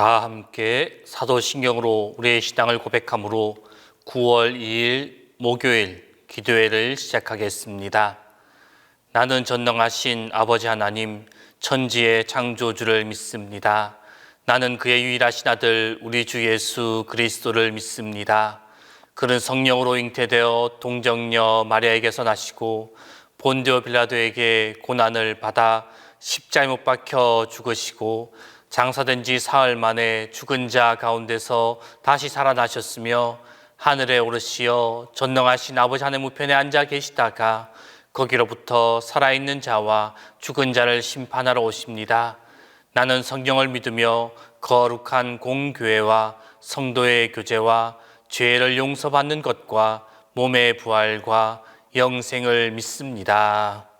다 함께 사도신경으로 우리의 신앙을 고백함으로 9월 2일 목요일 기도회를 시작하겠습니다. 나는 전능하신 아버지 하나님 천지의 창조주를 믿습니다. 나는 그의 유일하신 아들 우리 주 예수 그리스도를 믿습니다. 그는 성령으로 잉태되어 동정녀 마리아에게서 나시고 본디오 빌라도에게 고난을 받아 십자가에 못 박혀 죽으시고 장사된 지 사흘 만에 죽은 자 가운데서 다시 살아나셨으며 하늘에 오르시어 전능하신 아버지 하나님 우편에 앉아 계시다가 거기로부터 살아있는 자와 죽은 자를 심판하러 오십니다. 나는 성경을 믿으며 거룩한 공교회와 성도의 교제와 죄를 용서받는 것과 몸의 부활과 영생을 믿습니다.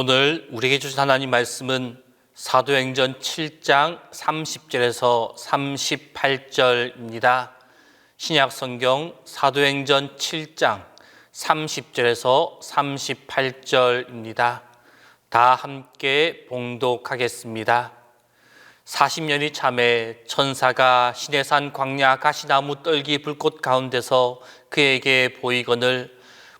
오늘 우리에게 주신 하나님 말씀은 사도행전 7장 30절에서 38절입니다. 신약 성경 사도행전 7장 30절에서 38절입니다. 다 함께 봉독하겠습니다. 40년이 참에 천사가 시내산 광야 가시나무 떨기 불꽃 가운데서 그에게 보이거늘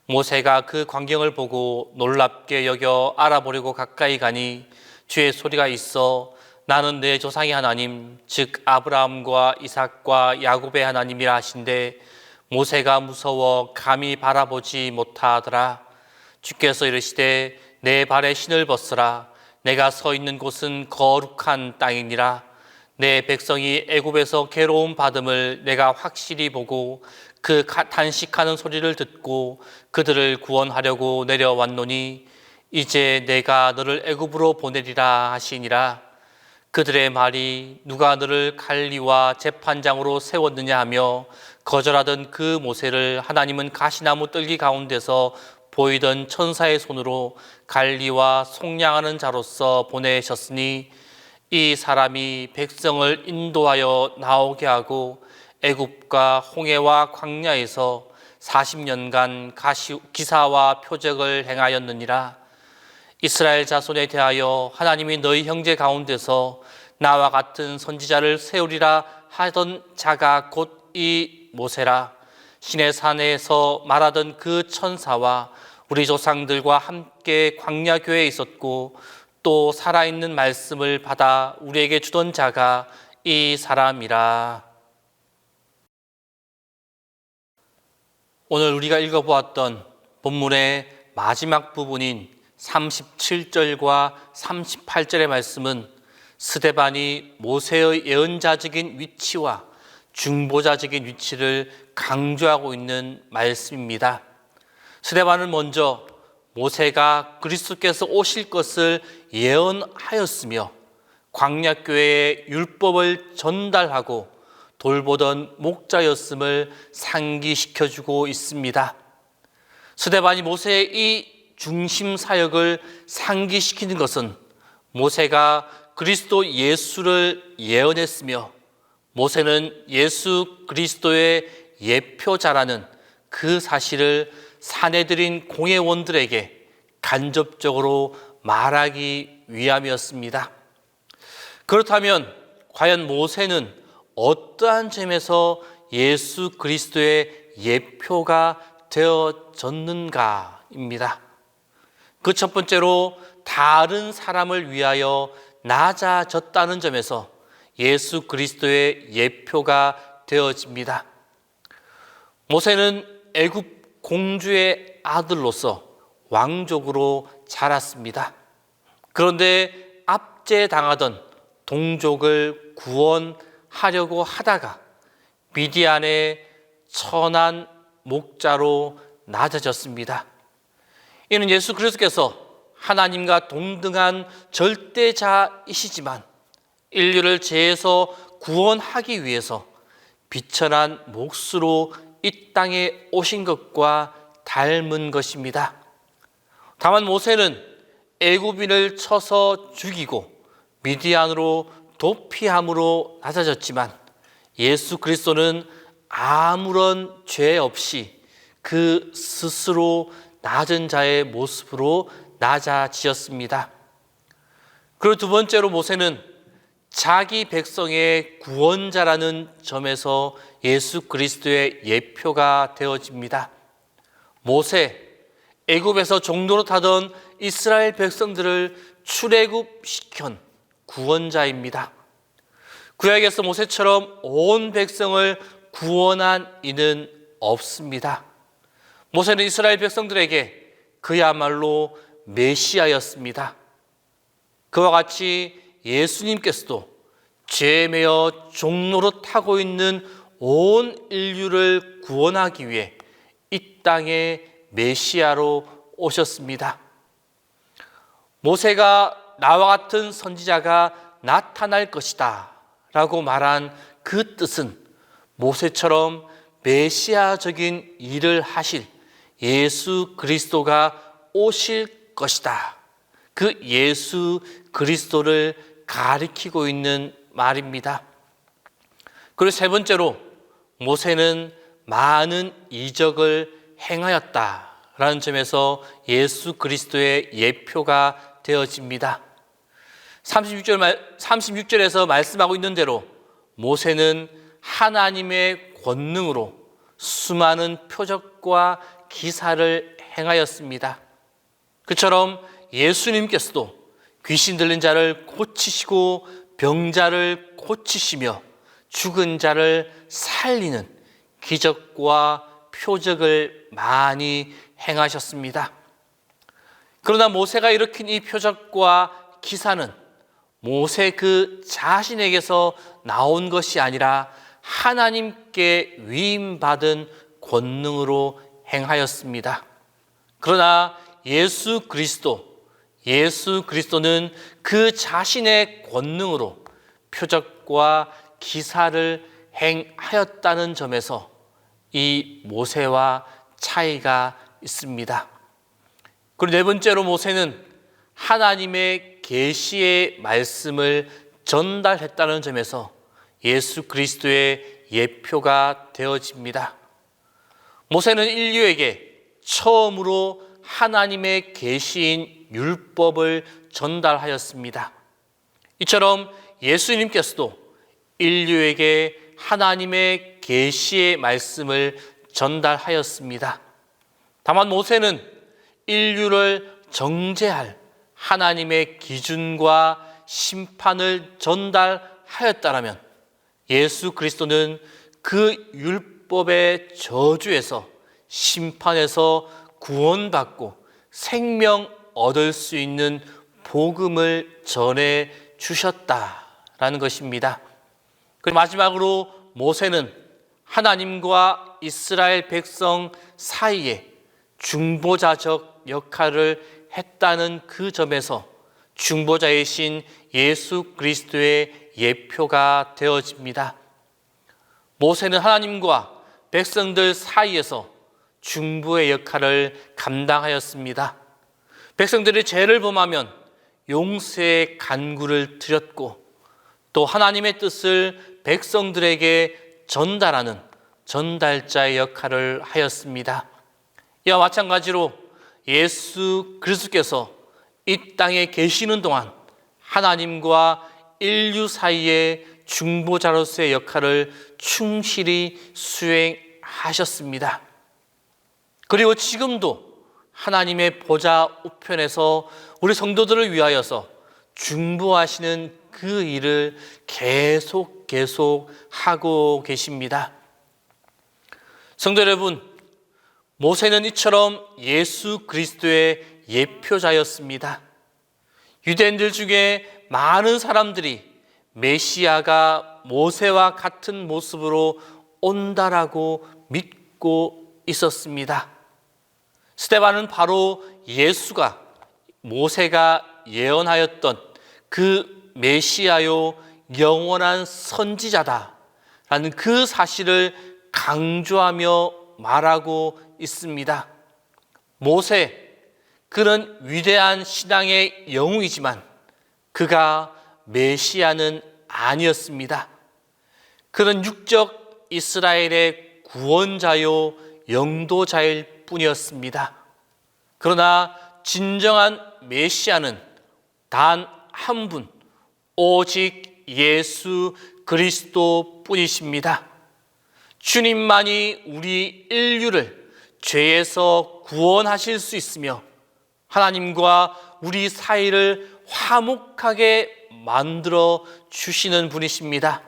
모세가 그 광경을 보고 놀랍게 여겨 알아보려고 가까이 가니 주의 소리가 있어 나는 내 조상의 하나님 즉 아브라함과 이삭과 야곱의 하나님이라 하신데 모세가 무서워 감히 바라보지 못하더라. 주께서 이르시되 내 발에 신을 벗으라. 내가 서 있는 곳은 거룩한 땅이니라. 내 백성이 애굽에서 괴로움 받음을 내가 확실히 보고 그 탄식하는 소리를 듣고 그들을 구원하려고 내려왔노니 이제 내가 너를 애굽으로 보내리라 하시니라. 그들의 말이 누가 너를 관리와 재판장으로 세웠느냐 하며 거절하던 그 모세를 하나님은 가시나무 뜰기 가운데서 보이던 천사의 손으로 관리와 속량하는 자로서 보내셨으니 이 사람이 백성을 인도하여 나오게 하고 애굽과 홍해와 광야에서 40년간 기사와 표적을 행하였느니라. 이스라엘 자손에 대하여 하나님이 너희 형제 가운데서 나와 같은 선지자를 세우리라 하던 자가 곧 이 모세라. 신의 산에서 말하던 그 천사와 우리 조상들과 함께 광야교회에 있었고 또 살아있는 말씀을 받아 우리에게 주던 자가 이 사람이라. 오늘 우리가 읽어보았던 본문의 마지막 부분인 37절과 38절의 말씀은 스데반이 모세의 예언자적인 위치와 중보자적인 위치를 강조하고 있는 말씀입니다. 스데반은 먼저 모세가 그리스도께서 오실 것을 예언하였으며 광야교회에 율법을 전달하고 돌보던 목자였음을 상기시켜주고 있습니다. 스데반이 모세의 이 중심 사역을 상기시키는 것은 모세가 그리스도 예수를 예언했으며 모세는 예수 그리스도의 예표자라는 그 사실을 사내들인 공회원들에게 간접적으로 말하기 위함이었습니다. 그렇다면 과연 모세는 어떠한 점에서 예수 그리스도의 예표가 되어졌는가입니다. 그 첫 번째로 다른 사람을 위하여 낮아졌다는 점에서 예수 그리스도의 예표가 되어집니다. 모세는 애굽 공주의 아들로서 왕족으로 자랐습니다. 그런데 압제당하던 동족을 구원하려고 하다가 미디안의 천한 목자로 낮아졌습니다. 이는 예수 그리스도께서 하나님과 동등한 절대자이시지만 인류를 죄에서 구원하기 위해서 비천한 몫으로 이 땅에 오신 것과 닮은 것입니다. 다만 모세는 애굽인을 쳐서 죽이고 미디안으로 도피함으로 낮아졌지만 예수 그리스도는 아무런 죄 없이 그 스스로 낮은 자의 모습으로 낮아지었습니다. 그리고 두 번째로 모세는 자기 백성의 구원자라는 점에서 예수 그리스도의 예표가 되어집니다. 모세, 애굽에서 종로로 타던 이스라엘 백성들을 출애굽시킨 구원자입니다. 구약에서 모세처럼 온 백성을 구원한 이는 없습니다. 모세는 이스라엘 백성들에게 그야말로 메시아였습니다. 그와 같이 예수님께서도 죄에 매여 종로로 타고 있는 온 인류를 구원하기 위해 이 땅에 메시아로 오셨습니다. 모세가 나와 같은 선지자가 나타날 것이다 라고 말한 그 뜻은 모세처럼 메시아적인 일을 하실 예수 그리스도가 오실 것이다. 그 예수 그리스도를 가리키고 있는 말입니다. 그리고 세 번째로 모세는 많은 이적을 행하였다라는 점에서 예수 그리스도의 예표가 되어집니다. 36절에서 말씀하고 있는 대로 모세는 하나님의 권능으로 수많은 표적과 기사를 행하였습니다. 그처럼 예수님께서도 귀신 들린 자를 고치시고 병자를 고치시며 죽은 자를 살리는 기적과 표적을 많이 행하셨습니다. 그러나 모세가 일으킨 이 표적과 기사는 모세 그 자신에게서 나온 것이 아니라 하나님께 위임받은 권능으로 행하였습니다. 그러나 예수 그리스도는 그 자신의 권능으로 표적과 기사를 행하였다는 점에서 이 모세와 차이가 있습니다. 그리고 네 번째로 모세는 하나님의 계시의 말씀을 전달했다는 점에서 예수 그리스도의 예표가 되어집니다. 모세는 인류에게 처음으로 하나님의 계시인 율법을 전달하였습니다. 이처럼 예수님께서도 인류에게 하나님의 계시의 말씀을 전달하였습니다. 다만 모세는 인류를 정죄할 하나님의 기준과 심판을 전달하였다라면 예수 그리스도는 그 율법의 저주에서 심판에서 구원받고 생명 얻을 수 있는 복음을 전해 주셨다라는 것입니다. 그리고 마지막으로 모세는 하나님과 이스라엘 백성 사이에 중보자적 역할을 했다는 그 점에서 중보자이신 예수 그리스도의 예표가 되어집니다. 모세는 하나님과 백성들 사이에서 중보의 역할을 감당하였습니다. 백성들이 죄를 범하면 용서의 간구를 드렸고 또 하나님의 뜻을 백성들에게 전달하는 전달자의 역할을 하였습니다. 이와 마찬가지로 예수 그리스도께서 이 땅에 계시는 동안 하나님과 인류 사이의 중보자로서의 역할을 충실히 수행하셨습니다. 그리고 지금도 하나님의 보좌 우편에서 우리 성도들을 위하여서 중보하시는 그 일을 계속 하고 계십니다. 성도 여러분, 모세는 이처럼 예수 그리스도의 예표자였습니다. 유대인들 중에 많은 사람들이 메시아가 모세와 같은 모습으로 온다라고 믿고 있었습니다. 스데반은 바로 예수가 모세가 예언하였던 그 메시아요 영원한 선지자다라는 그 사실을 강조하며 말하고 있습니다. 모세, 그는 위대한 신앙의 영웅이지만 그가 메시아는 아니었습니다. 그는 육적 이스라엘의 구원자요 영도자일 뿐이었습니다. 그러나 진정한 메시아는 단 한 분, 오직 예수 그리스도 뿐이십니다. 주님만이 우리 인류를 죄에서 구원하실 수 있으며 하나님과 우리 사이를 화목하게 만들어 주시는 분이십니다.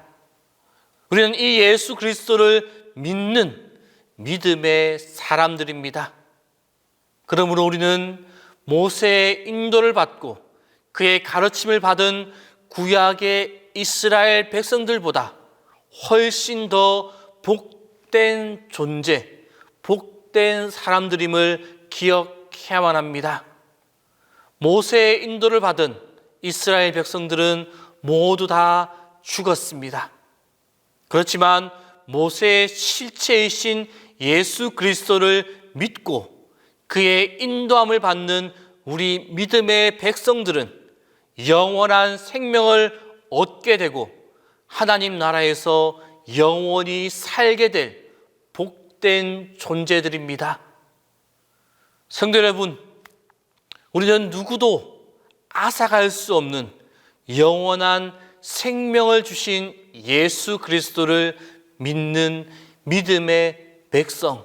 우리는 이 예수 그리스도를 믿는 믿음의 사람들입니다. 그러므로 우리는 모세의 인도를 받고 그의 가르침을 받은 구약의 이스라엘 백성들보다 훨씬 더 복된 존재, 복된 사람들임을 기억해야만 합니다. 모세의 인도를 받은 이스라엘 백성들은 모두 다 죽었습니다. 그렇지만 모세의 실체이신 예수 그리스도를 믿고 그의 인도함을 받는 우리 믿음의 백성들은 영원한 생명을 얻게 되고 하나님 나라에서 영원히 살게 될 복된 존재들입니다. 성도 여러분, 우리는 누구도 앗아갈 수 없는 영원한 생명을 주신 예수 그리스도를 믿는 믿음의 백성,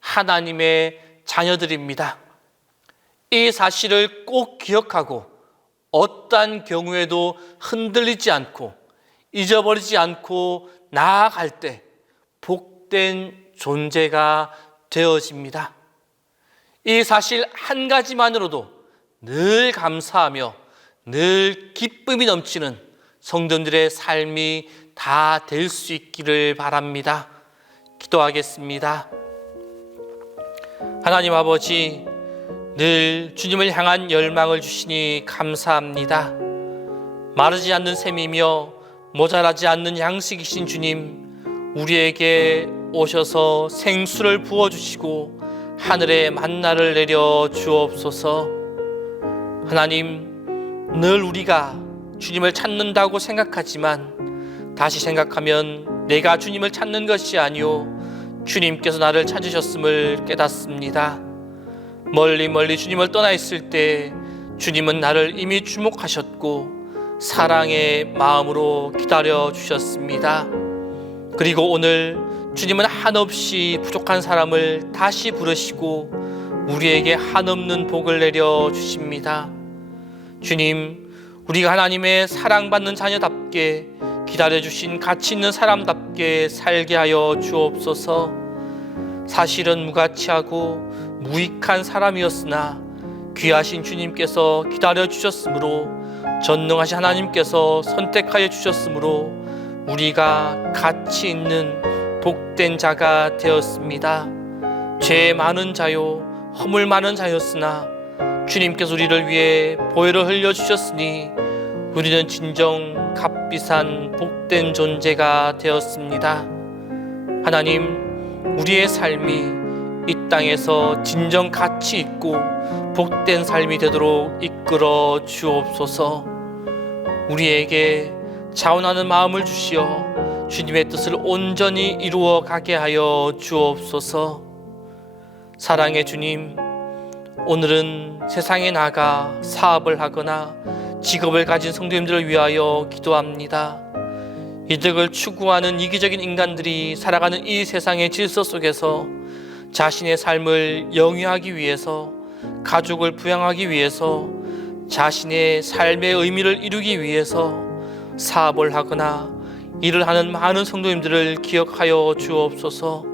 하나님의 자녀들입니다. 이 사실을 꼭 기억하고 어떠한 경우에도 흔들리지 않고 잊어버리지 않고 나아갈 때 복된 존재가 되어집니다. 이 사실 한 가지만으로도 늘 감사하며 늘 기쁨이 넘치는 성도들의 삶이 다 될 수 있기를 바랍니다. 기도하겠습니다. 하나님 아버지, 늘 주님을 향한 열망을 주시니 감사합니다. 마르지 않는 셈이며 모자라지 않는 양식이신 주님, 우리에게 오셔서 생수를 부어주시고 하늘의 만나를 내려 주옵소서. 하나님, 늘 우리가 주님을 찾는다고 생각하지만 다시 생각하면 내가 주님을 찾는 것이 아니오 주님께서 나를 찾으셨음을 깨닫습니다. 멀리 멀리 주님을 떠나 있을 때 주님은 나를 이미 주목하셨고 사랑의 마음으로 기다려 주셨습니다. 그리고 오늘 주님은 한없이 부족한 사람을 다시 부르시고 우리에게 한없는 복을 내려 주십니다. 주님, 우리가 하나님의 사랑받는 자녀답게 기다려주신 가치 있는 사람답게 살게 하여 주옵소서. 사실은 무가치하고 무익한 사람이었으나 귀하신 주님께서 기다려주셨으므로, 전능하신 하나님께서 선택하여 주셨으므로 우리가 가치 있는 복된 자가 되었습니다. 죄 많은 자요 허물 많은 자였으나 주님께서 우리를 위해 보혈을 흘려주셨으니 우리는 진정 값비싼 복된 존재가 되었습니다. 하나님, 우리의 삶이 이 땅에서 진정 가치 있고 복된 삶이 되도록 이끌어 주옵소서. 우리에게 자원하는 마음을 주시어 주님의 뜻을 온전히 이루어 가게 하여 주옵소서. 사랑의 주님, 오늘은 세상에 나가 사업을 하거나 직업을 가진 성도님들을 위하여 기도합니다. 이득을 추구하는 이기적인 인간들이 살아가는 이 세상의 질서 속에서 자신의 삶을 영위하기 위해서, 가족을 부양하기 위해서, 자신의 삶의 의미를 이루기 위해서 사업을 하거나 일을 하는 많은 성도님들을 기억하여 주옵소서.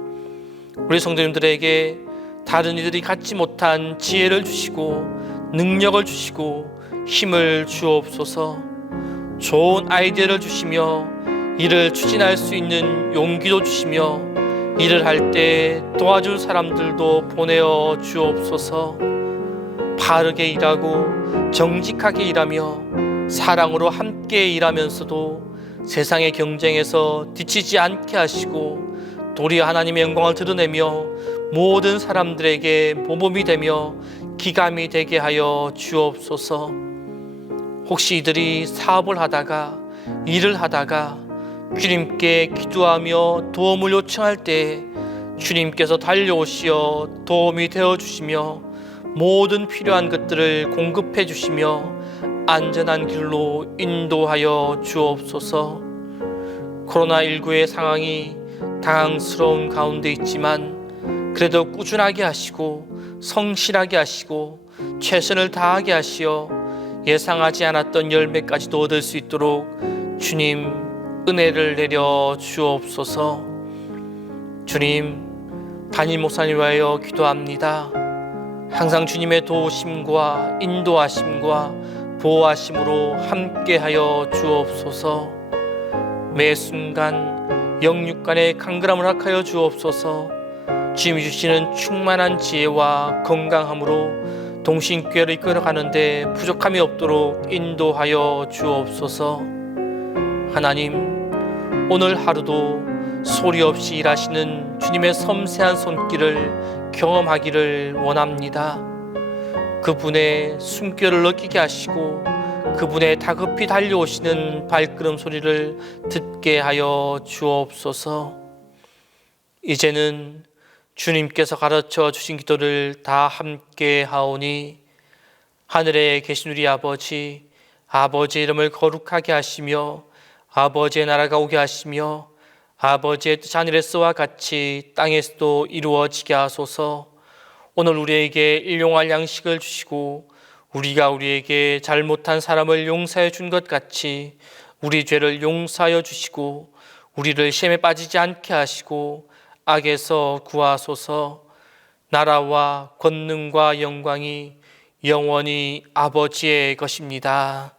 우리 성도님들에게 다른 이들이 갖지 못한 지혜를 주시고 능력을 주시고 힘을 주옵소서. 좋은 아이디어를 주시며 일을 추진할 수 있는 용기도 주시며 일을 할 때 도와줄 사람들도 보내어 주옵소서. 바르게 일하고 정직하게 일하며 사랑으로 함께 일하면서도 세상의 경쟁에서 뒤치지 않게 하시고 도리어 하나님의 영광을 드러내며 모든 사람들에게 모범이 되며 기감이 되게 하여 주옵소서. 혹시 이들이 사업을 하다가 일을 하다가 주님께 기도하며 도움을 요청할 때 주님께서 달려오시어 도움이 되어 주시며 모든 필요한 것들을 공급해 주시며 안전한 길로 인도하여 주옵소서. 코로나19의 상황이 당황스러운 가운데 있지만 그래도 꾸준하게 하시고 성실하게 하시고 최선을 다하게 하시어 예상하지 않았던 열매까지도 얻을 수 있도록 주님 은혜를 내려 주옵소서. 주님, 담임 목사님 위하여 기도합니다. 항상 주님의 도우심과 인도하심과 보호하심으로 함께하여 주옵소서. 매 순간 영육간의 강건함을 허락하여 주옵소서. 주님이 주시는 충만한 지혜와 건강함으로 동신교회를 이끌어가는데 부족함이 없도록 인도하여 주옵소서. 하나님, 오늘 하루도 소리 없이 일하시는 주님의 섬세한 손길을 경험하기를 원합니다. 그분의 숨결을 느끼게 하시고 그분의 다급히 달려오시는 발걸음 소리를 듣게 하여 주옵소서. 이제는 주님께서 가르쳐 주신 기도를 다 함께 하오니 하늘에 계신 우리 아버지, 아버지의 이름을 거룩하게 하시며 아버지의 나라가 오게 하시며 아버지의 뜻 하늘에서와 같이 땅에서도 이루어지게 하소서. 오늘 우리에게 일용할 양식을 주시고 우리가 우리에게 잘못한 사람을 용서해 준 것 같이 우리 죄를 용서하여 주시고 우리를 시험에 빠지지 않게 하시고 악에서 구하소서. 나라와 권능과 영광이 영원히 아버지의 것입니다.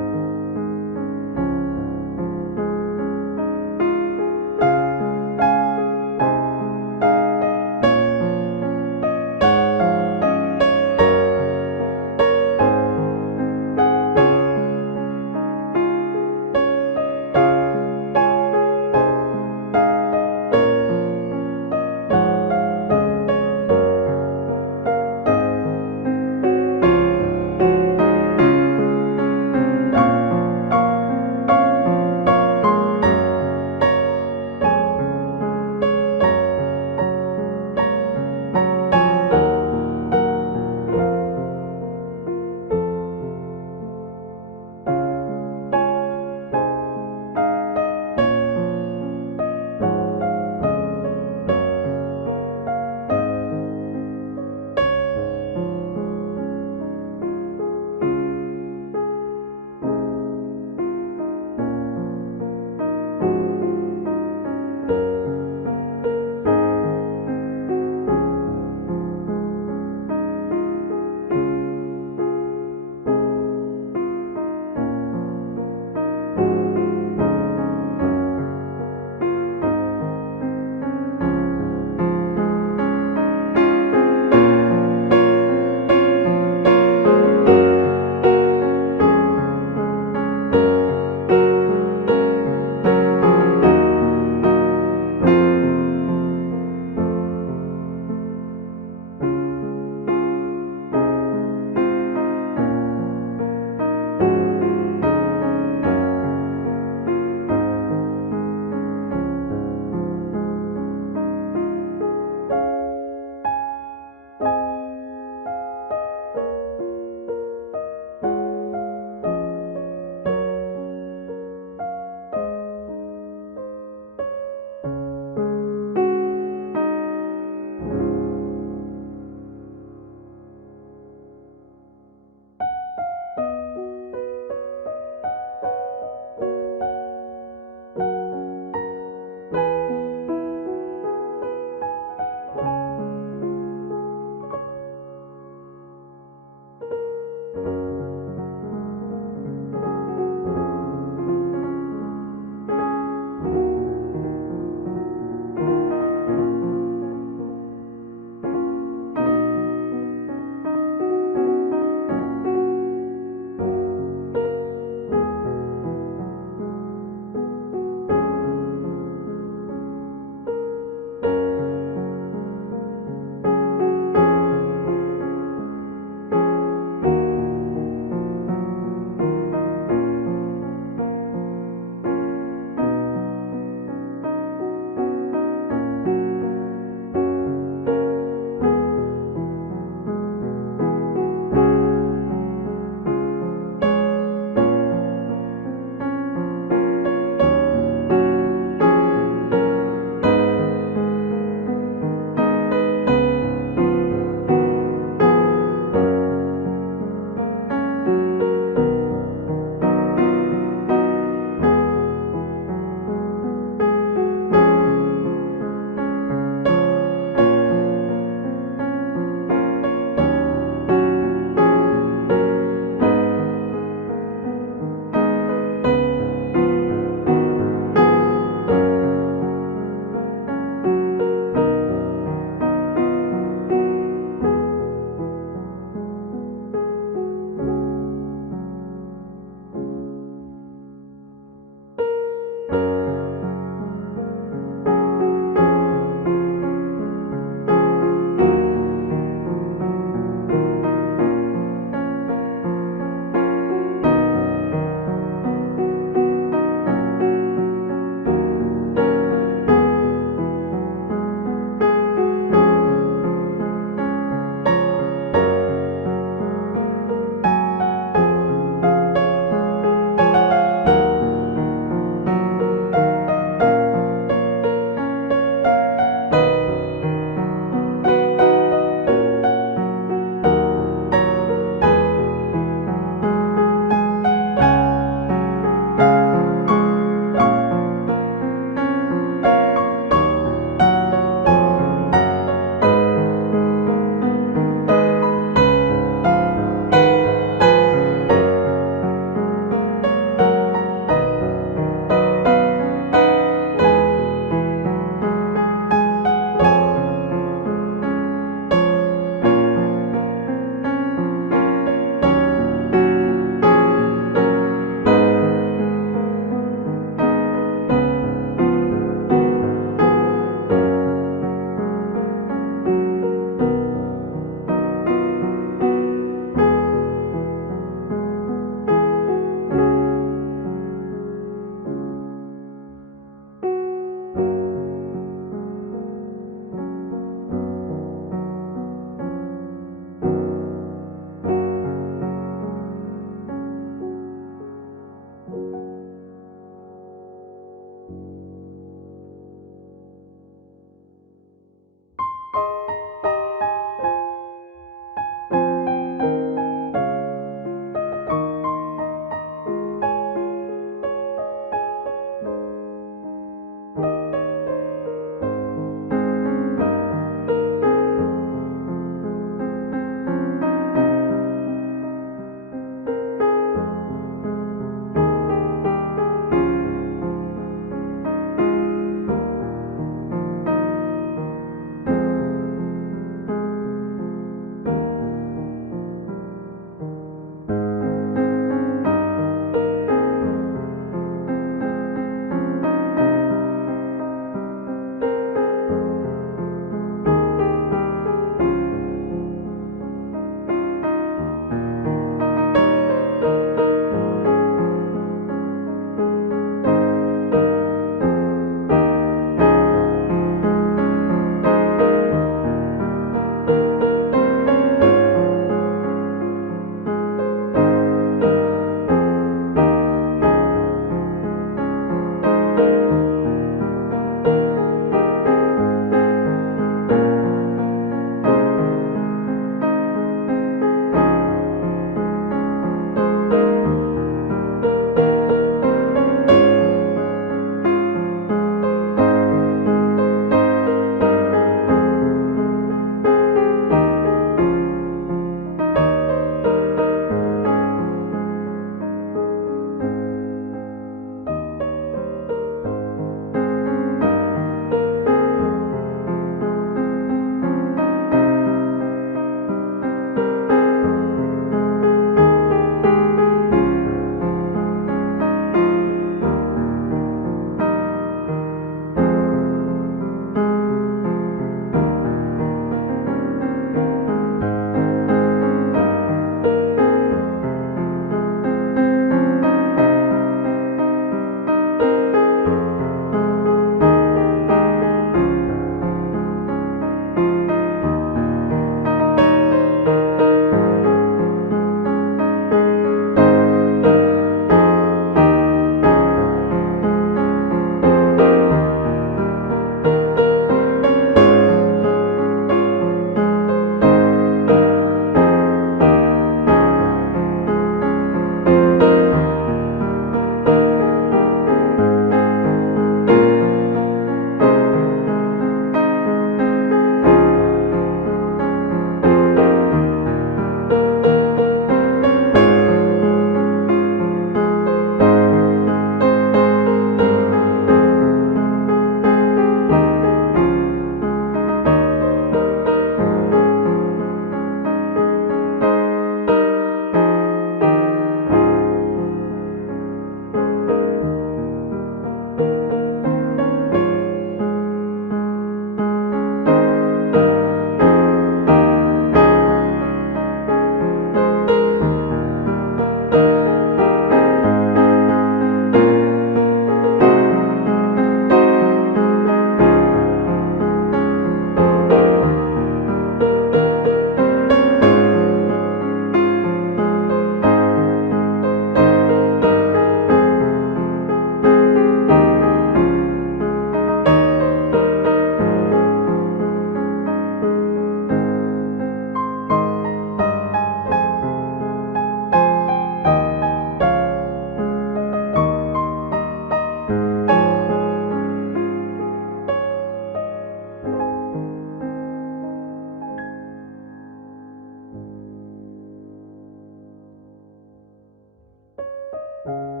아멘.